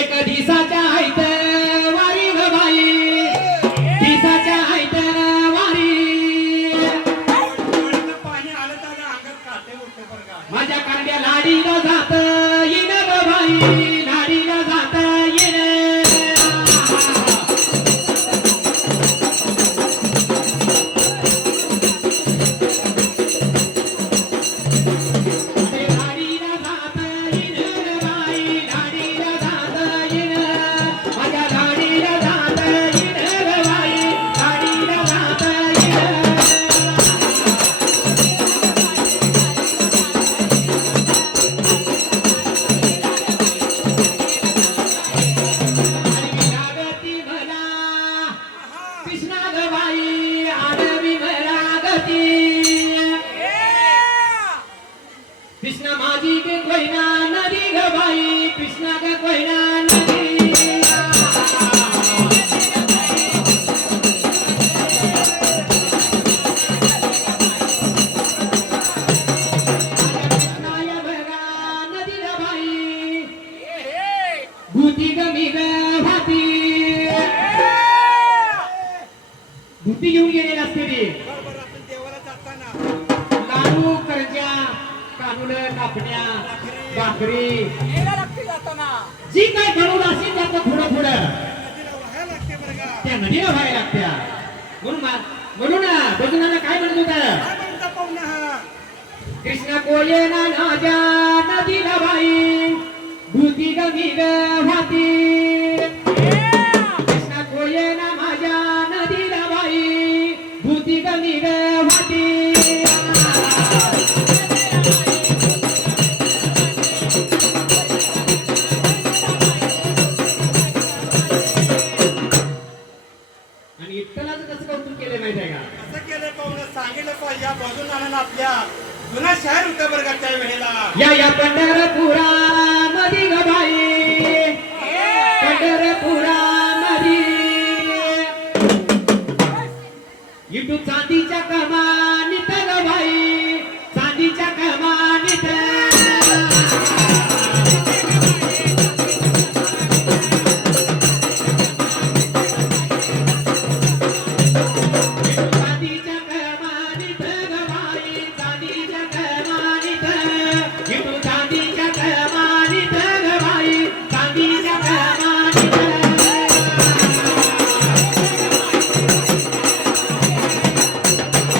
एक दिसाच्या आहेत वारी ग बाई. दिसाच्या आहेत वारी. माझ्या कांद्या लाडीला कृष्णा माझी गे कोयना नदी गबाई कृष्णा ग कोयना नदी. नदी गबाई भूती गमी ग भूती घेऊन गेलेला असते ती बरोबर आपण लाडू करंज्या कानुल कापण्या भाकरी. जी काय बनवलं असेल त्याचं थोडं थोडं त्या नदीला व्हायला लागत्या. म्हणून म्हणून भजनाला काय म्हणत होत? कृष्ण कोये ना नदीला भाई भूती गमी ग भाती केलं माहिती आहे का? असं केलं पाहुणे सांगितलं पाहिजे या बाजून आणून आपल्या जुना शहर होतं बरं का त्या वेळेला. या या पंढर